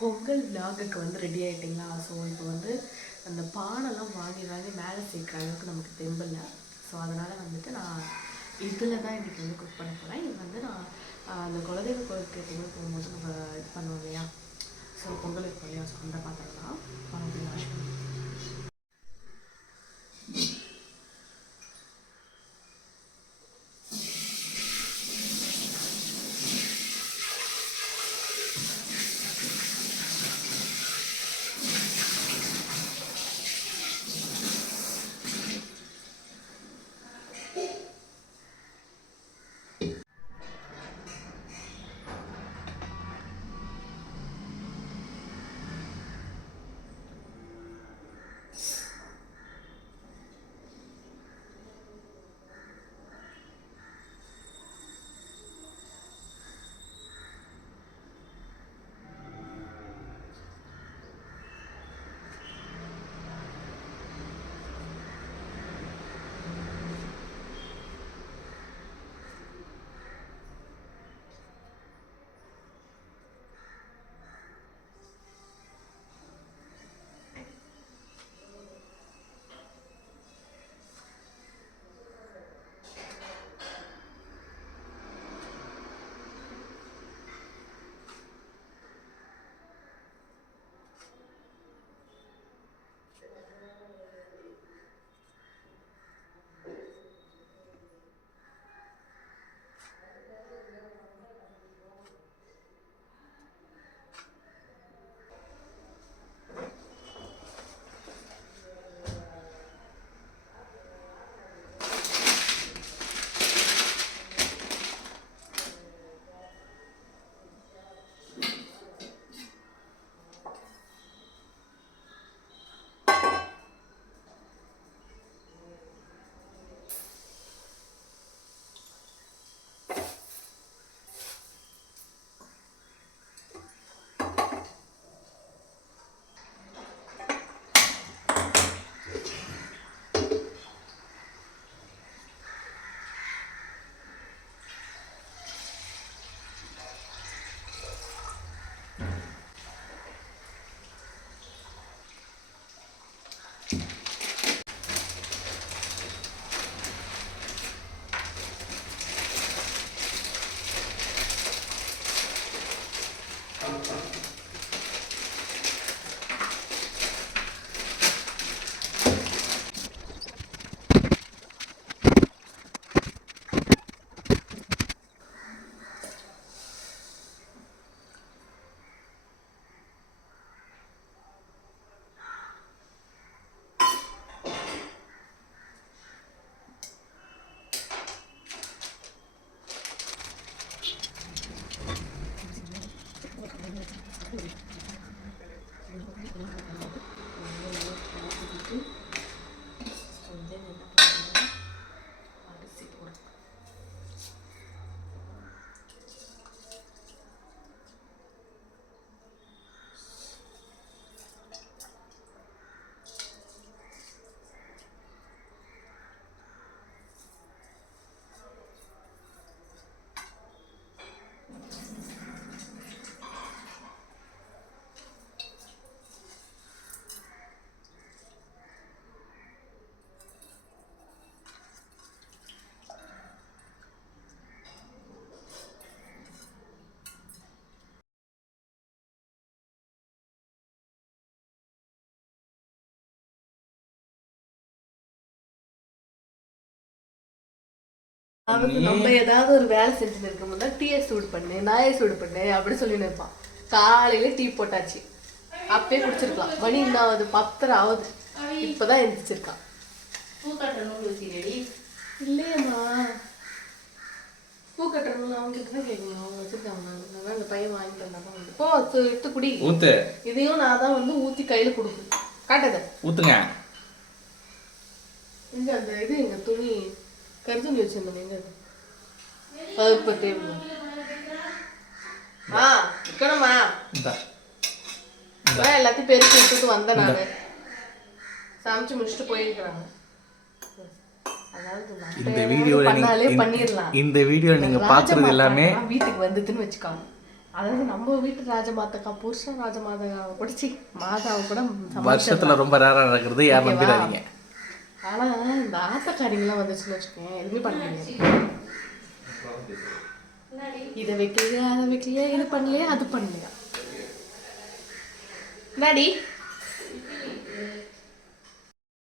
பொங்கல் விலாகுக்கு வந்து ready ஆகிட்டிங்களா? So இப்போ வந்து அந்த பானைலாம் வாங்கி வாங்கி மேலே சேர்க்குற அளவுக்கு நமக்கு தெம்பில்லை. ஸோ அதனால் வந்துட்டு நான் இதில் தான் இன்றைக்கி வந்து குக் பண்ண போகிறேன். இது வந்து நான் அந்த குலதெய்வ கோயிலுக்கு எப்பவுமே போகும்போது நம்ம இது பண்ணுவோம் இல்லையா? ஸோ பொங்கல் இருக்கும் இல்லையா? ஸோ அந்த பாத்திரம் தான் அப்படின்னு வாஷ் பண்ணுவேன். நம்ம ஏதாவது ஒரு வேலை செஞ்சுட்டு இருக்கும் போது டீயை சூடு பண்ணு, நாயை சூடு பண்ணு அப்படி சொல்லி நிற்பான். காலையில டீ போட்டாச்சு, அப்பயே குடிச்சிருக்கலாம். மணி என்ன ஆகுது? 10:30 ஆகுது. இப்பதான் எந்திரிச்சிருக்கான். இல்லையம்மா, பூ கட்டுறவங்க அவங்களுக்கு தான் கேட்கணும். அவங்க வச்சிருக்காங்க. அந்த பையன் வாங்கிட்டு வந்தாங்க. போ எடுத்து குடி. ஊத்து. இதையும் நான் தான் வந்து ஊத்தி கையில கொடுக்கும். காட்டுத ஊத்துங்க. இங்க அந்த இது எங்க துணி கருதுணி வச்சிருந்தேன். எங்க பருப்பு தேவை இருக்கணுமா? எல்லாத்தையும் பெருக்கி விட்டுட்டு வந்தேன். நானு சமைச்சு முடிச்சுட்டு போயிருக்கிறாங்க. இந்த வீடியோ நீங்க பாக்குறது எல்லாமே வீட்டுக்கு வந்துட்டுன்னு வச்சுக்காங்க. அதாவது நம்ம வீட்டு ராஜமாதக்கா புருஷன் ராஜமாதா பிடிச்சி மாதாவை கூட வருஷத்துல ரொம்ப நேரம் நடக்கிறது யாரும் நம்பிடாதீங்க. ஆனால் இந்த ஆத்தக்காரிங்கெல்லாம் வந்துச்சுன்னு வச்சுக்கோங்க எதுவுமே பண்ண முடியாது. இதை வைக்கலையா அதை வைக்கலையா இது பண்ணலையா அது பண்ணலையா நாடி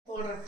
போடுறேன்.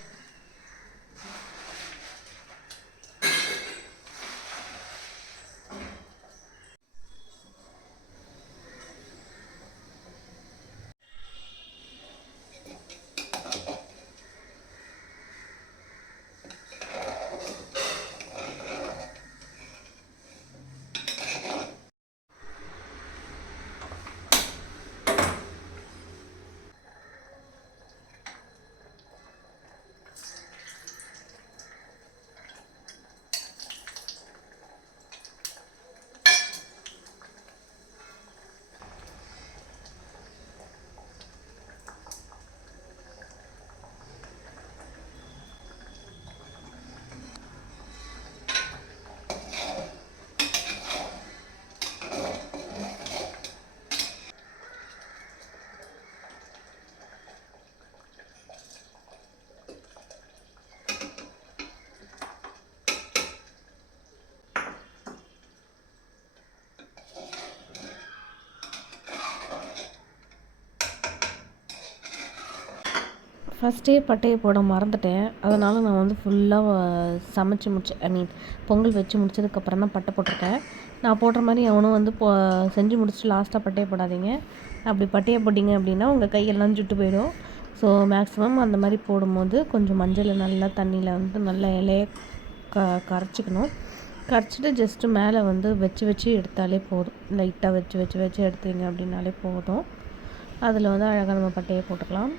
ஃபஸ்ட்டே பட்டையை போட மறந்துட்டேன். அதனால் நான் வந்து ஃபுல்லாக சமைச்சு பொங்கல் வச்சு முடிச்சதுக்கப்புறம் தான் பட்டை போட்டிருக்கேன். நான் போடுற மாதிரி எவனும் வந்து செஞ்சு முடிச்சுட்டு லாஸ்ட்டாக பட்டையை போடாதீங்க. அப்படி பட்டையை போட்டிங்க அப்படின்னா உங்கள் கையெல்லாம் சுட்டு போயிடும். ஸோ மேக்ஸிமம் அந்த மாதிரி போடும்போது கொஞ்சம் மஞ்சளை நல்லா தண்ணியில் வந்து நல்லா இலையை கரைச்சிக்கணும். கரைச்சிட்டு ஜஸ்ட்டு மேலே வந்து வச்சு எடுத்தாலே போதும். லைட்டாக வச்சு எடுத்தீங்க அப்படின்னாலே போதும். அதில் வந்து அழகாக நம்ம பட்டையை போட்டுக்கலாம்.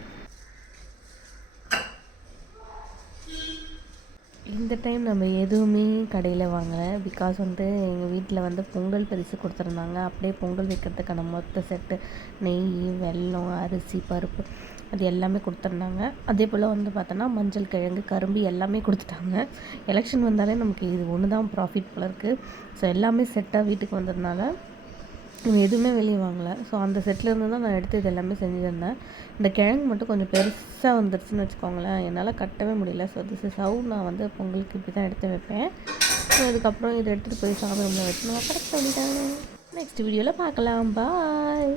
இந்த டைம் நம்ம எதுவுமே கடையில் வாங்கலை. பிகாஸ் வந்து எங்கள் வீட்டில் வந்து பொங்கல் பரிசு கொடுத்துருந்தாங்க. அப்படியே பொங்கல் வைக்கிறதுக்கான மொத்த செட்டு நெய், வெல்லம், அரிசி, பருப்பு அது எல்லாமே கொடுத்துருந்தாங்க. அதே போல் வந்து பார்த்தோன்னா மஞ்சள் கிழங்கு, கரும்பு எல்லாமே கொடுத்துட்டாங்க. எலெக்ஷன் வந்தாலே நமக்கு இது ஒன்று தான் ப்ராஃபிட் போல் இருக்குது. ஸோ எல்லாமே செட்டாக வீட்டுக்கு வந்ததுனால நம்ம எதுவுமே வெளியே வாங்கலை. ஸோ அந்த செட்லேருந்து தான் நான் எடுத்து இது எல்லாமே செஞ்சுருந்தேன். இந்த கிழங்கு மட்டும் கொஞ்சம் பெருசாக வந்துருச்சுன்னு வச்சுக்கோங்களேன், என்னால் கட்டவே முடியல. ஸோ திஸ் இஸ் ஹவ் நான் வந்து பொங்கலுக்கு இப்படி தான் எடுத்து வைப்பேன். ஸோ அதுக்கப்புறம் இதை எடுத்துகிட்டு போய் சாமி ரூமில் வச்சு நம்ம கரெக்டாக பண்ணிட்டாங்க. நெக்ஸ்ட் வீடியோவில் பார்க்கலாம். பாய்.